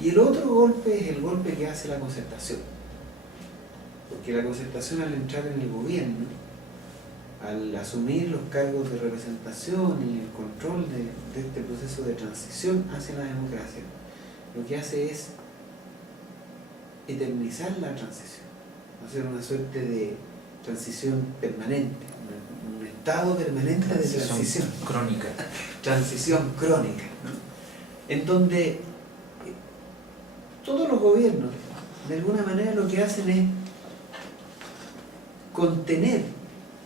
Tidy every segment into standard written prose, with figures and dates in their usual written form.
Y el otro golpe es el golpe que hace la Concertación. Porque la Concertación, al entrar en el gobierno, al asumir los cargos de representación y el control de este proceso de transición hacia la democracia, lo que hace es eternizar la transición, hacer una suerte de transición permanente, un estado permanente de transición crónica. Transición crónica, ¿no? En donde todos los gobiernos, de alguna manera, lo que hacen es contener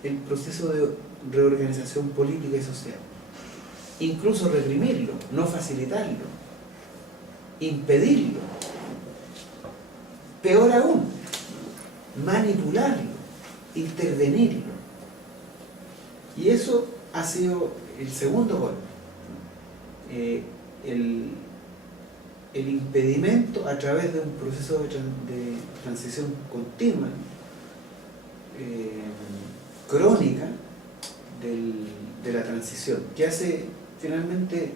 el proceso de reorganización política y social, incluso reprimirlo, no facilitarlo, impedirlo, peor aún, manipularlo, intervenirlo. Y eso ha sido el segundo golpe, el impedimento a través de un proceso de transición continua, crónica de la transición, que hace finalmente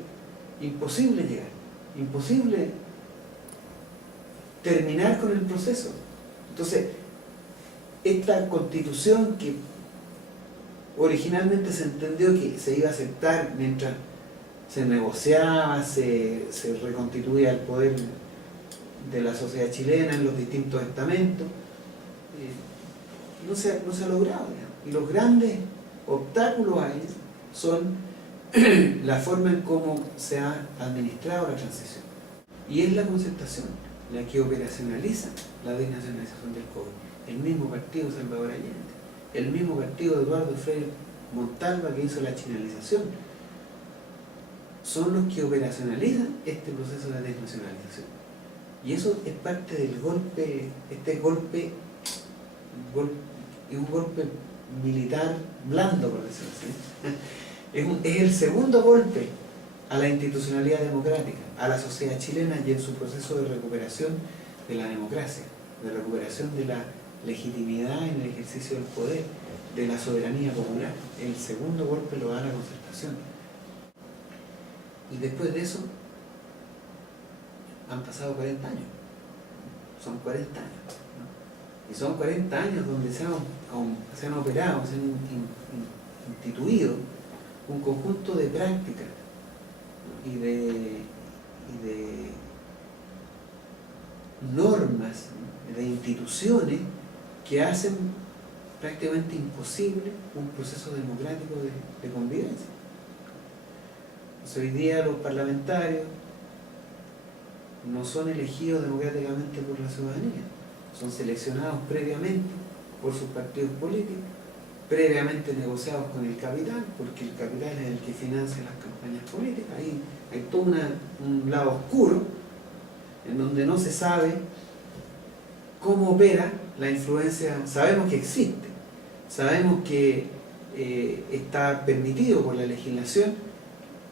imposible llegar, imposible terminar con el proceso. Entonces, esta constitución que originalmente se entendió que se iba a aceptar mientras se negociaba, se reconstituía el poder de la sociedad chilena en los distintos estamentos, no se ha logrado, digamos. Y los grandes obstáculos ahí son la forma en cómo se ha administrado la transición. Y es la Concertación la que operacionaliza la desnacionalización del cobre. El mismo partido Salvador Allende, el mismo partido de Eduardo Frei Montalva que hizo la chinalización, son los que operacionalizan este proceso de desnacionalización. Y eso es parte del golpe, este golpe es un golpe militar blando, por decirlo así. Es el segundo golpe a la institucionalidad democrática, a la sociedad chilena y en su proceso de recuperación de la democracia, de recuperación de la legitimidad en el ejercicio del poder, de la soberanía popular. El segundo golpe lo da la Concertación. Y después de eso han pasado 40 años. Son 40 años. Y son 40 años donde se han operado, se han instituido un conjunto de prácticas y de normas, de instituciones que hacen prácticamente imposible un proceso democrático de convivencia. Entonces, hoy día los parlamentarios no son elegidos democráticamente por la ciudadanía, son seleccionados previamente por sus partidos políticos, previamente negociados con el capital, porque el capital es el que financia las campañas políticas. Ahí hay todo un lado oscuro en donde no se sabe cómo opera la influencia. Sabemos que existe, sabemos que está permitido por la legislación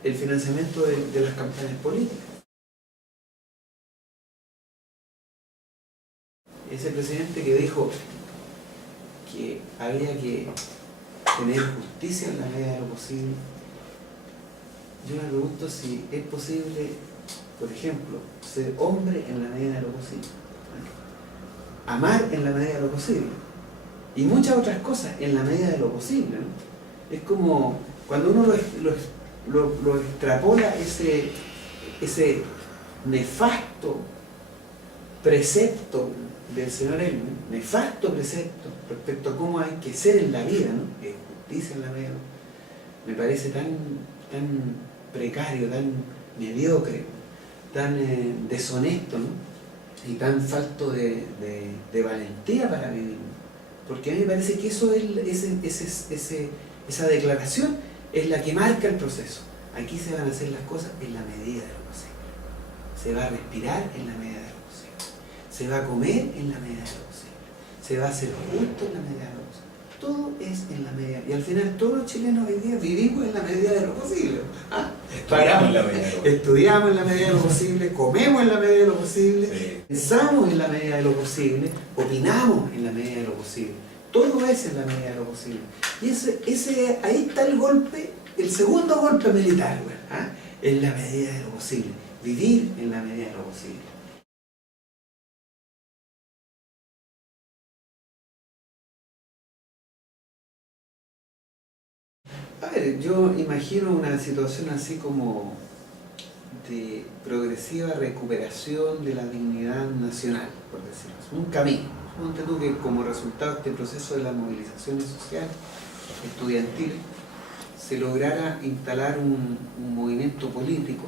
el financiamiento de las campañas políticas. Ese presidente que dijo que había que tener justicia en la medida de lo posible, yo me pregunto si es posible, por ejemplo, ser hombre en la medida de lo posible, amar en la medida de lo posible, y muchas otras cosas en la medida de lo posible, ¿no? Es como cuando uno lo extrapola ese nefasto precepto del señor Elmer, nefasto precepto respecto a cómo hay que ser en la vida, ¿no? Que justicia en la vida, ¿no? Me parece tan precario, tan mediocre, tan deshonesto, ¿no? Y tan falto de valentía para vivir, ¿no? Porque a mí me parece que eso es esa declaración es la que marca el proceso. Aquí se van a hacer las cosas en la medida de lo posible. Se va a respirar en la medida de lo posible. Se va a comer en la medida de lo posible. Se va a hacer justo en la medida de lo posible. Todo es en la medida. Y al final todos los chilenos hoy día vivimos en la medida de lo posible. ¿Ah? Estudiamos en la medida de lo posible, comemos en la medida de lo posible, sí. Pensamos en la medida de lo posible, opinamos en la medida de lo posible. Todo es en la medida de lo posible. Y ahí está el golpe, el segundo golpe militar, ¿ah? En la medida de lo posible. Vivir en la medida de lo posible. A ver, yo imagino una situación así como de progresiva recuperación de la dignidad nacional, por decirlo así, un camino. Ponte tú que como resultado de este proceso de las movilizaciones sociales, estudiantiles, se lograra instalar un movimiento político,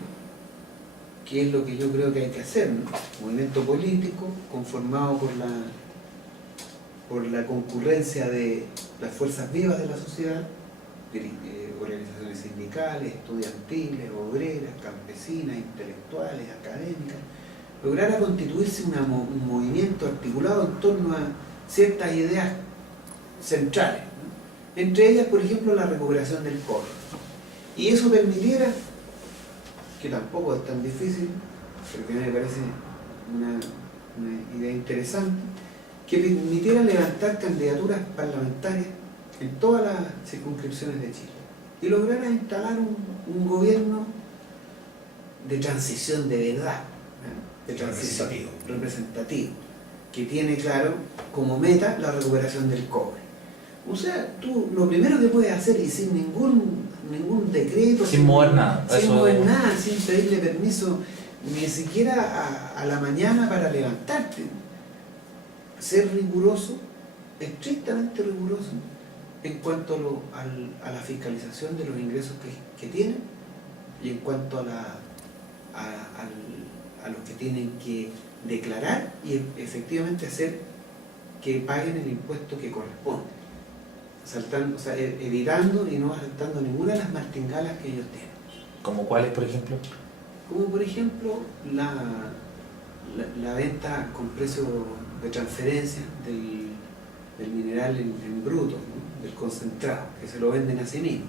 que es lo que yo creo que hay que hacer, ¿no? Un movimiento político conformado por la concurrencia de las fuerzas vivas de la sociedad, organizaciones sindicales, estudiantiles, obreras, campesinas, intelectuales, académicas, lograra constituirse un movimiento articulado en torno a ciertas ideas centrales, ¿no? Entre ellas, por ejemplo, la recuperación del cobre. Y eso permitiera, que tampoco es tan difícil, pero que me parece una idea interesante, que permitiera levantar candidaturas parlamentarias en todas las circunscripciones de Chile y lograra instalar un gobierno de transición de verdad, ¿eh? De transición representativo, que tiene claro como meta la recuperación del cobre. O sea, tú lo primero que puedes hacer, y sin ningún decreto, sin mover nada, sin pedirle permiso ni siquiera a la mañana para levantarte, ser riguroso, estrictamente riguroso en cuanto a la fiscalización de los ingresos que tienen y en cuanto a los que tienen que declarar y efectivamente hacer que paguen el impuesto que corresponde, evitando y no asaltando ninguna de las martingalas que ellos tienen. ¿Como cuáles, por ejemplo? Como por ejemplo la venta con precio de transferencia del mineral en bruto, ¿no? Del concentrado, que se lo venden a sí mismos.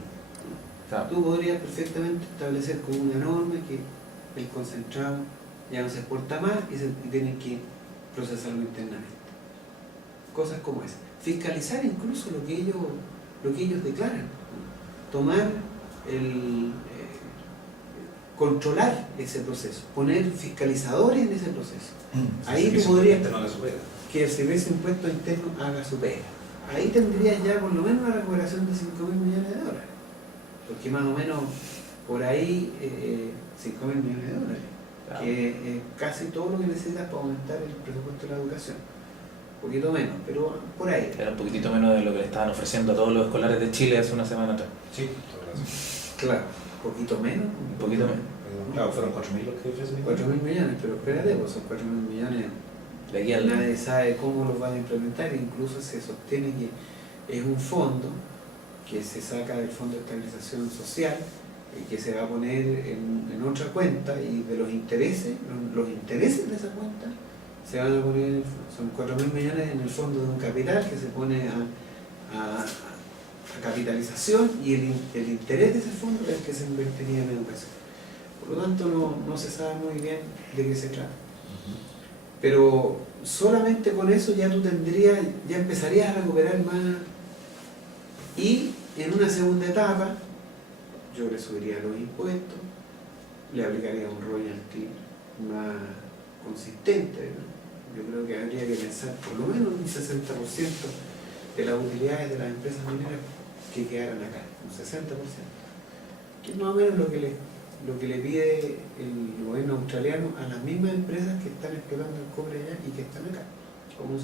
Claro. Tú podrías perfectamente establecer como una norma que el concentrado ya no se exporta más y tienen que procesarlo internamente. Cosas como esas. Fiscalizar incluso lo que ellos declaran, ¿no? Tomar controlar ese proceso, poner fiscalizadores en ese proceso. Ahí tú podrías que el Servicio de Impuestos Internos haga su pega. Ahí tendrías ya por lo menos una recuperación de 5.000 millones de dólares, porque más o menos por ahí 5.000 millones de dólares, claro, que es casi todo lo que necesitas para aumentar el presupuesto de la educación. Un poquito menos, pero por ahí. Era un poquitito menos de lo que le estaban ofreciendo a todos los escolares de Chile hace una semana atrás. Sí, claro, poquito menos. Un poquito menos. Claro, fueron 4.000 los que ofrecen. 4.000 millones, pero espérate, pues son 4.000 millones. De aquí al... Nadie sabe cómo los van a implementar, incluso se sostiene que es un fondo que se saca del Fondo de Estabilización Social y que se va a poner en otra cuenta, y de los intereses de esa cuenta se van a poner, son 4.000 millones en el fondo de un capital que se pone a capitalización, y el interés de ese fondo es el que se invertiría en educación. Por lo tanto no se sabe muy bien de qué se trata. Pero solamente con eso ya ya empezarías a recuperar más, y en una segunda etapa yo le subiría los impuestos, le aplicaría un royalty más consistente, ¿no? Yo creo que habría que pensar por lo menos un 60% de las utilidades de las empresas mineras que quedaran acá, un 60%, que es más o menos lo que le pide el gobierno australiano a las mismas empresas que están explotando el cobre allá y que están acá, como un 60%.